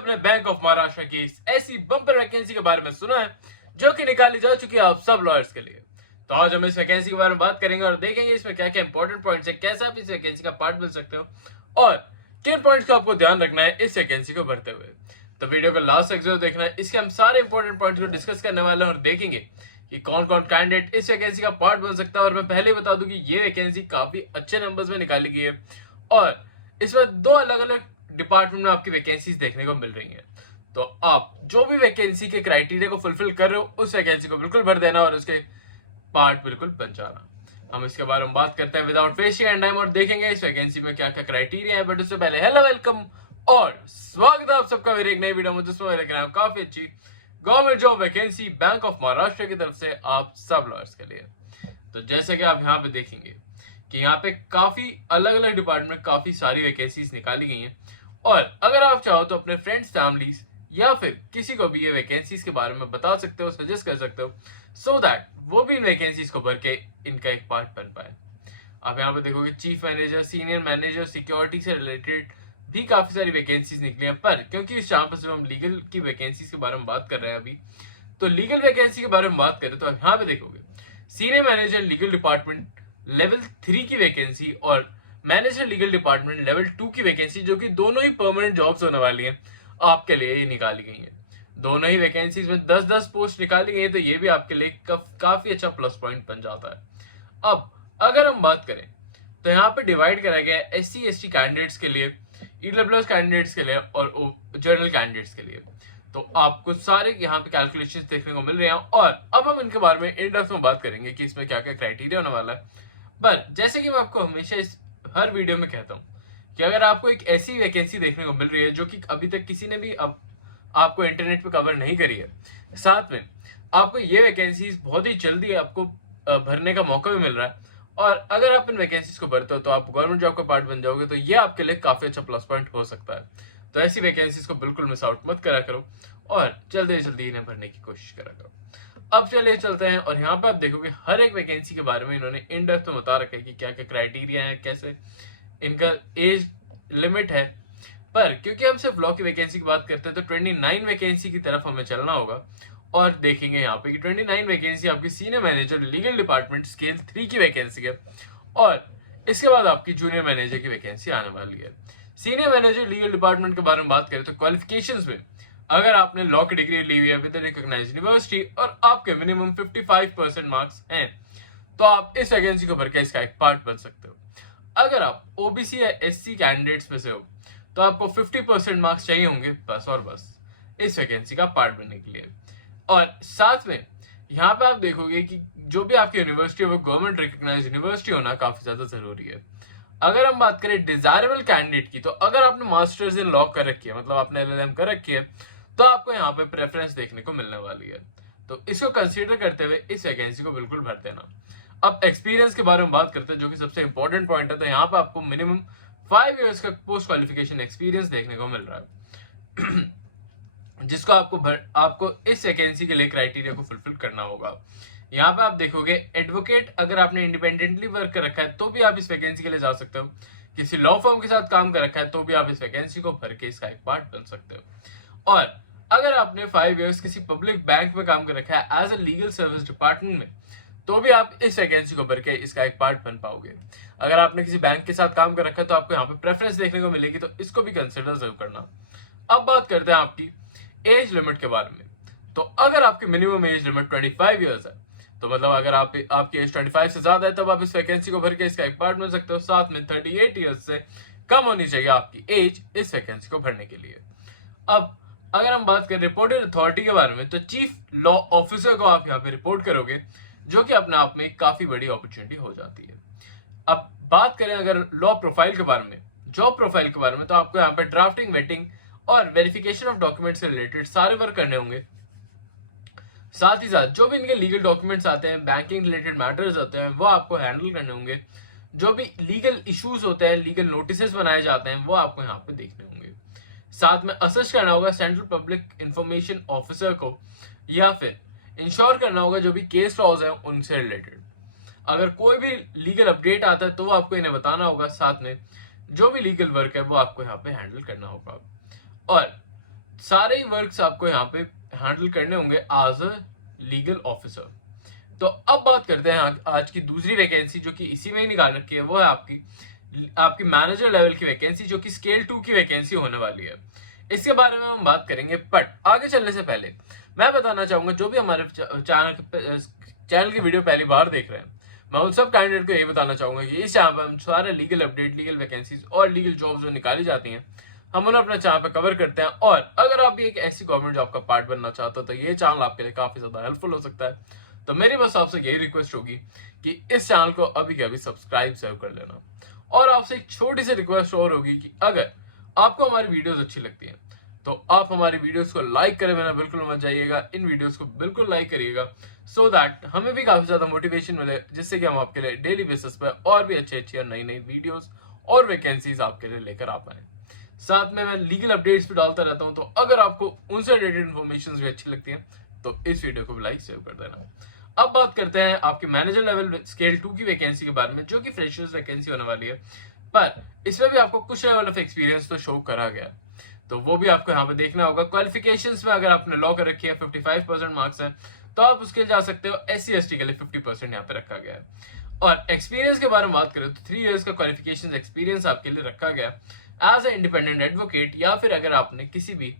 सबने bank of Maharashtra की ऐसी बम्पर वैकेंसी के बारे में सुना है जो कि निकाली जा चुकी है आप सब लॉयर्स के लिए। तो आज हम इस वैकेंसी के बारे में बात करेंगे और देखेंगे इसमें क्या क्या इंपॉर्टेंट पॉइंट्स है, कैसे आप इस वैकेंसी का पार्ट बन सकते हो और किन पॉइंट्स का आपको ध्यान रखना है इस वैकेंसी को भरते हुए। तो वीडियो को लास्ट तक जरूर देखना है, इसके हम सारे इंपॉर्टेंट पॉइंट्स को डिस्कस करने वाले हैं और देखेंगे कि कौन कौन कैंडिडेट इस वैकेंसी का पार्ट बन सकता है। और मैं पहले ही बता दूं कि ये वैकेंसी काफी अच्छे नंबर्स में निकाली गई है और इसमें दो अलग अलग डिपार्टमेंट में आपकी वैकेंसीज देखने को मिल रही हैं। तो आप जो भी वैकेंसी के क्राइटेरिया को फुलफिल कर रहे हो उस वैकेंसी को बिल्कुल भर देना और उसके पार्ट बिल्कुल बन जाना। हम इसके बारे में बात करते हैं विदाउट वेस्टिंग एंड टाइम और देखेंगे इस वैकेंसी में क्या क्या क्राइटेरिया है। बट उससे पहले हेलो वेलकम और स्वागत है आप सबका मेरी एक नई वीडियो में जिसमें लेकर आया हूं काफी अच्छी government job vacancy bank of Maharashtra की तरफ से आप सब लॉयर्स के लिए। तो जैसे कि आप यहाँ पे देखेंगे कि यहाँ पे काफी अलग अलग डिपार्टमेंट में काफी सारी वैकेंसीज निकाली गई हैं और अगर आप चाहो तो अपने फ्रेंड्स, फैमिलीज या फिर किसी को भी ये वैकेंसीज के बारे में बता सकते हो, सजेस्ट कर सकते हो सो दैट वो भी इन वैकेंसीज को भर के इनका एक पार्ट बन पाए। आप यहाँ पे देखोगे chief manager, senior manager, security से रिलेटेड भी काफी सारी वैकेंसीज निकली हैं। पर क्योंकि इस यहाँ पर हम लीगल की वैकेंसीज के बारे में बात कर रहे हैं अभी, तो लीगल वैकेंसी के बारे में बात करें तो आप यहाँ पे देखोगे senior manager legal department level 3 की वैकेंसी और मैनेजर लीगल डिपार्टमेंट लेवल 2 की वैकेंसी, जो कि दोनों ही परमानेंट जॉब्स होने वाली हैं, आपके लिए ये निकाली गई हैं। दोनों ही वैकेंसीज में 10-10 पोस्ट निकाली गई है, तो ये भी आपके लिए काफी अच्छा प्लस पॉइंट बन जाता है। अब अगर हम बात करें तो यहाँ पे डिवाइड करा गया है SC/ST कैंडिडेट्स के लिए, EWS कैंडिडेट्स के लिए और जनरल कैंडिडेट्स के लिए। तो आपको सारे यहाँ पे कैलकुलेशंस देखने को मिल रहे हैं और अब हम इनके बारे में इन डेप्थ में बात करेंगे कि इसमें क्या क्या क्राइटेरिया होने वाला है। पर जैसे कि मैं आपको हमेशा इस हर वीडियो में कहता हूँ कि अगर आपको एक ऐसी वैकेंसी देखने को मिल रही है जो कि अभी तक किसी ने भी अब आपको इंटरनेट पे कवर नहीं करी है, साथ में आपको ये वैकेंसीज बहुत ही जल्दी आपको भरने का मौका भी मिल रहा है और अगर आप इन वैकेंसीज को भरते हो तो आप गवर्नमेंट जॉब का पार्ट बन जाओगे, तो ये आपके लिए काफी अच्छा प्लस पॉइंट हो सकता है। तो ऐसी वैकेंसीज को बिल्कुल मिस आउट मत करा करो और जल्दी से जल्दी इन्हें भरने की कोशिश करा करो। अब चलिए चलते हैं और यहाँ पे आप देखोगे हर एक वैकेंसी के बारे में इन्होंने इन डेप्थ में बता रखा है कि क्या क्या क्राइटेरिया है, कैसे इनका एज लिमिट है। पर क्योंकि हम सिर्फ लॉ की वैकेंसी की बात करते हैं तो 29 वैकेंसी की तरफ हमें चलना होगा और देखेंगे यहाँ पे कि 29 वैकेंसी आपकी senior manager legal department scale 3 की वैकेंसी है और इसके बाद आपकी जूनियर मैनेजर की वैकेंसी आने वाली है। सीनियर मैनेजर लीगल डिपार्टमेंट के बारे में बात करें तो क्वालिफिकेशंस में अगर आपने लॉ की डिग्री ली हुई है विद रिकॉग्नाइज्ड यूनिवर्सिटी और आपके मिनिमम 55% मार्क्स हैं तो आप इस वैकेंसी को भर के इसका एक पार्ट बन सकते हो। अगर आप OBC या SC कैंडिडेट्स में से हो तो आपको 50% मार्क्स चाहिए होंगे बस और बस इस वैकेंसी का पार्ट बनने के लिए। और साथ में यहाँ पे आप देखोगे कि जो भी आपकी यूनिवर्सिटी है वो गवर्नमेंट रिकॉग्नाइज्ड यूनिवर्सिटी होना काफी ज्यादा जरूरी है। अगर हम बात करें डिजायरेबल कैंडिडेट की, तो अगर आपने मास्टर्स इन लॉ कर रखी है, मतलब आपने LLM कर रखी है, तो आपको यहाँ पे प्रेफरेंस देखने को मिलने वाली है। तो इसको कंसीडर करते हुए इस वैकेंसी को बिल्कुल भर देना। अब एक्सपीरियंस के बारे में बात करते हैं जो कि सबसे इंपॉर्टेंट पॉइंट है। तो यहाँ पे आपको मिनिमम 5 इयर्स का पोस्ट क्वालिफिकेशन एक्सपीरियंस देखने को मिल रहा है जिसको आपको इस वैकेंसी के लिए क्राइटेरिया को फुलफिल करना होगा। यहाँ पे आप देखोगे एडवोकेट, अगर आपने इंडिपेंडेंटली वर्क कर रखा है तो भी आप इस वैकेंसी के लिए जा सकते हो। किसी लॉ फर्म के साथ काम कर रखा है तो भी आप इस वैकेंसी को भर के इसका एक पार्ट बन सकते हो। और अगर आपने 5 इयर्स किसी पब्लिक बैंक में काम कर रखा है as a legal service department में, तो भी आप इस वैकेंसी को भर के इसका एक पार्ट बन पाओगे। अगर आपने किसी बैंक के साथ काम कर रखा है तो आपको यहाँ पे प्रेफरेंस देखने को मिलेगी, तो इसको भी कंसिडर जरूर करना। अब बात करते हैं आपकी एज लिमिट के बारे में। तो अगर आपकी मिनिमम एज लिमिट 25 इयर्स है, तो मतलब अगर आपकी एज 25 से ज्यादा है तब आप इस वैकेंसी को भर के इसका एक पार्ट बन सकते हो। साथ में 38 इयर्स से कम होनी चाहिए आपकी एज इस वैकेंसी को भरने के लिए। अब अगर हम बात करें रिपोर्टेड अथॉरिटी के बारे में, तो चीफ लॉ ऑफिसर को आप यहाँ पे रिपोर्ट करोगे, जो कि अपने आप में काफी बड़ी अपॉर्चुनिटी हो जाती है। अब बात करें अगर लॉ प्रोफाइल के बारे में, जॉब प्रोफाइल के बारे में, तो आपको यहाँ पे ड्राफ्टिंग, वेटिंग और वेरिफिकेशन ऑफ डॉक्यूमेंट्स से रिलेटेड सारे वर्क करने होंगे। साथ ही साथ जो भी इनके लीगल डॉक्यूमेंट्स आते हैं, बैंकिंग रिलेटेड मैटर्स आते हैं, वो आपको हैंडल करने होंगे। जो भी लीगल इश्यूज होते हैं, लीगल नोटिस बनाए जाते हैं, वो आपको यहाँ पे देखने होंगे। साथ में असिस्ट करना होगा सेंट्रल पब्लिक इंफॉर्मेशन ऑफिसर को, या फिर इंश्योर करना होगा जो भी केस लॉज हैं उनसे रिलेटेड। अगर कोई भी लीगल अपडेट आता है तो वो आपको इन्हें बताना होगा। साथ में जो भी लीगल वर्क है वो आपको यहाँ पे हैंडल करना होगा। और सारे ही वर्क्स आपको यहाँ पे हैंडल करने होंगे एज अ लीगल ऑफिसर। तो अब बात करते हैं आज की दूसरी वैकेंसी जो कि इसी में ही निकाल रखी है, वो है आपकी मैनेजर लेवल की वैकेंसी जो कि स्केल 2 की वैकेंसी होने वाली है। इसके बारे में हम बात करेंगे, बट आगे चलने से पहले मैं बताना चाहूंगा जो भी हमारे चैनल की वीडियो पहली बार देख रहे हैं, मैं उन सब कैंडिडेट को ये बताना चाहूंगा कि इस चैनल पर हम सारे लीगल अपडेट, लीगल वैकेंसीज और लीगल जॉब्स जो निकाली जाती हैं हम उन्हें अपने चैनल पर कवर करते हैं। और अगर आप भी एक ऐसी गवर्नमेंट जॉब का पार्ट बनना चाहते हो तो ये चैनल आपके लिए काफी ज्यादा हेल्पफुल हो सकता है। तो मेरी बस आपसे यही रिक्वेस्ट होगी कि इस चैनल को अभी के अभी सब्सक्राइब जरूर कर लेना। और आपसे एक छोटी सी रिक्वेस्ट और होगी कि अगर आपको हमारी वीडियोस अच्छी लगती हैं तो आप हमारी वीडियोस को लाइक करे बिना बिल्कुल मत जाइएगा, इन वीडियोस को बिल्कुल लाइक करिएगा सो दैट हमें भी काफी ज्यादा मोटिवेशन मिले, जिससे कि हम आपके लिए डेली बेसिस पे और भी अच्छी और नई नई वीडियोस और वैकेंसीज आपके लिए लेकर आ पाए। साथ में मैं लीगल अपडेट्स भी डालता रहता हूं, तो अगर आपको उनसे रिलेटेड इन्फॉर्मेशन भी अच्छी लगती है तो इस वीडियो को लाइक सेव कर देना। अब बात करते हैं आपके मैनेजर लेवल स्केल 2 की वैकेंसी के बारे में जो कि फ्रेशर्स वैकेंसी होने वाली है, पर इसमें भी आपको कुछ लेवल ऑफ एक्सपीरियंस तो शो करा गया, तो वो भी आपको यहाँ पे देखना होगा। क्वालिफिकेशंस में अगर आपने लॉ कर रखी है 55% मार्क्स हैं तो आप उसके लिए जा सकते हो। SC/ST के लिए 50% यहाँ पे रखा गया है। और एक्सपीरियंस के बारे में बात करें तो 3 इयर्स का क्वालिफिकेशन एक्सपीरियंस आपके लिए रखा गया एज ए इंडिपेंडेंट एडवोकेट, या फिर अगर आपने किसी भी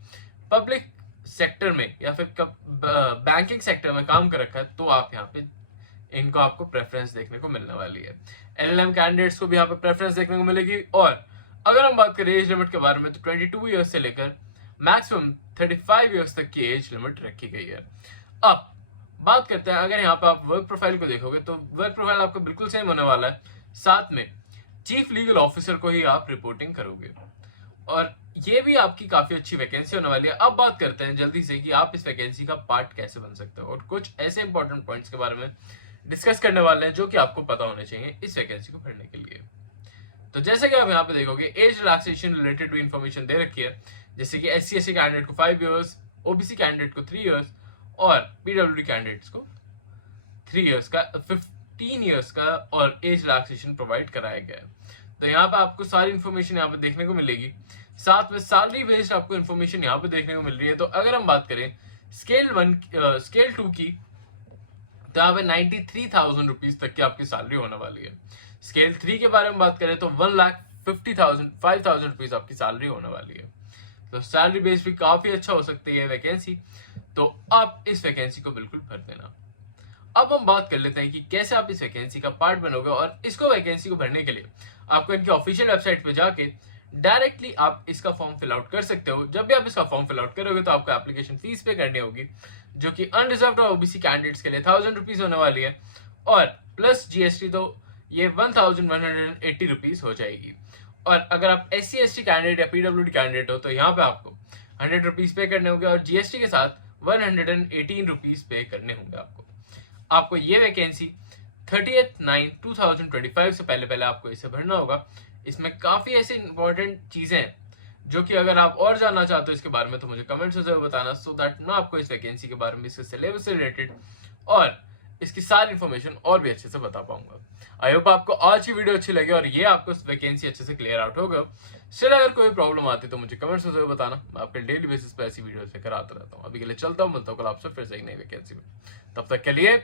पब्लिक सेक्टर में या फिर बैंकिंग सेक्टर में काम कर रखा है तो आप यहाँ पे इनको आपको प्रेफरेंस देखने को मिलने वाली है। LLM कैंडिडेट्स को भी यहाँ पे प्रेफरेंस देखने को मिलेगी। और अगर हम बात करें एज लिमिट के बारे में तो 22 ईयर्स से लेकर मैक्सिमम 35 ईयर्स तक की एज लिमिट रखी गई है। अब बात करते हैं, अगर यहाँ पे आप वर्क प्रोफाइल को देखोगे तो वर्क प्रोफाइल आपका बिल्कुल सेम होने वाला है, साथ में चीफ लीगल ऑफिसर को ही आप रिपोर्टिंग करोगे और ये भी आपकी काफी अच्छी वैकेंसी होने वाली है। अब बात करते हैं जल्दी से कि आप इस वैकेंसी का पार्ट कैसे बन सकते हो और कुछ ऐसे इंपॉर्टेंट पॉइंट्स के बारे में डिस्कस करने वाले हैं जो कि आपको पता होने चाहिए इस वैकेंसी को भरने के लिए। तो जैसे कि आप यहाँ पे देखोगे एज रिलैक्सेशन रिलेटेड भी इंफॉर्मेशन दे रखी है, जैसे कि SC/ST कैंडिडेट को 5 इयर्स, OBC कैंडिडेट को 3 इयर्स और PWD कैंडिडेट्स को 3 इयर्स का 15 इयर्स का और एज रिलैक्सेशन प्रोवाइड कराया गया है। तो यहाँ पे आपको सारी इन्फॉर्मेशन यहाँ पे देखने को मिलेगी, साथ में सैलरी बेस्ड आपको इन्फॉर्मेशन यहाँ पे देखने को मिल रही है। तो अगर हम बात करें स्केल 2 की तो यहाँ पे 93,000 रुपीज तक की आपकी सैलरी होने वाली है। स्केल 3 के बारे में बात करें तो 1,50,000 रुपीज आपकी सैलरी होने वाली है। तो सैलरी बेस भी काफी अच्छा हो सकती है वैकेंसी, तो आप इस वैकेंसी को बिल्कुल भर देना। अब हम बात कर लेते हैं कि कैसे आप इस वैकेंसी का पार्ट बनोगे, और इसको वैकेंसी को भरने के लिए आपको इनकी ऑफिशियल वेबसाइट पे जाके डायरेक्टली आप इसका फॉर्म फिल आउट कर सकते हो। जब भी आप इसका फॉर्म फिल आउट करोगे तो आपको एप्लीकेशन फीस पे करनी होगी, जो कि अनरिजर्व्ड और OBC कैंडिडेट्स के लिए 1,000 रुपीज होने वाली है, और प्लस GST तो ये 1,180 रुपीज हो जाएगी। और अगर आप SC/ST कैंडिडेट या PWD कैंडिडेट हो तो यहाँ पे आपको 100 रुपीज पे करने होंगे और GST के साथ 118 रुपीज पे करने होंगे आपको ये वैकेंसी 30/9/2025 से पहले आपको इसे भरना होगा। इसमें काफी ऐसी इंपॉर्टेंट चीजें हैं जो कि अगर आप और जानना चाहते हो इसके बारे में तो मुझे कमेंट्स में जरूर बताना, सो दैट मैं आपको इस वैकेंसी के बारे में, इसके सिलेबस से रिलेटेड और इसकी सारी इन्फॉर्मेशन और भी अच्छे से बता पाऊंगा। आई होप आपको आज की वीडियो अच्छी लगी और ये आपको वैकेंसी अच्छे से क्लियर आउट होगा। स्टिल अगर कोई प्रॉब्लम आती तो मुझे कमेंट्स में जरूर बताना, मैं आपके डेली बेसिस पर ऐसी वीडियो लेकर आता रहता हूँ। अभी के लिए चलता हूँ, मिलता हूँ कल आपसे फिर से एक नई वैकेंसी में। तब तक के लिए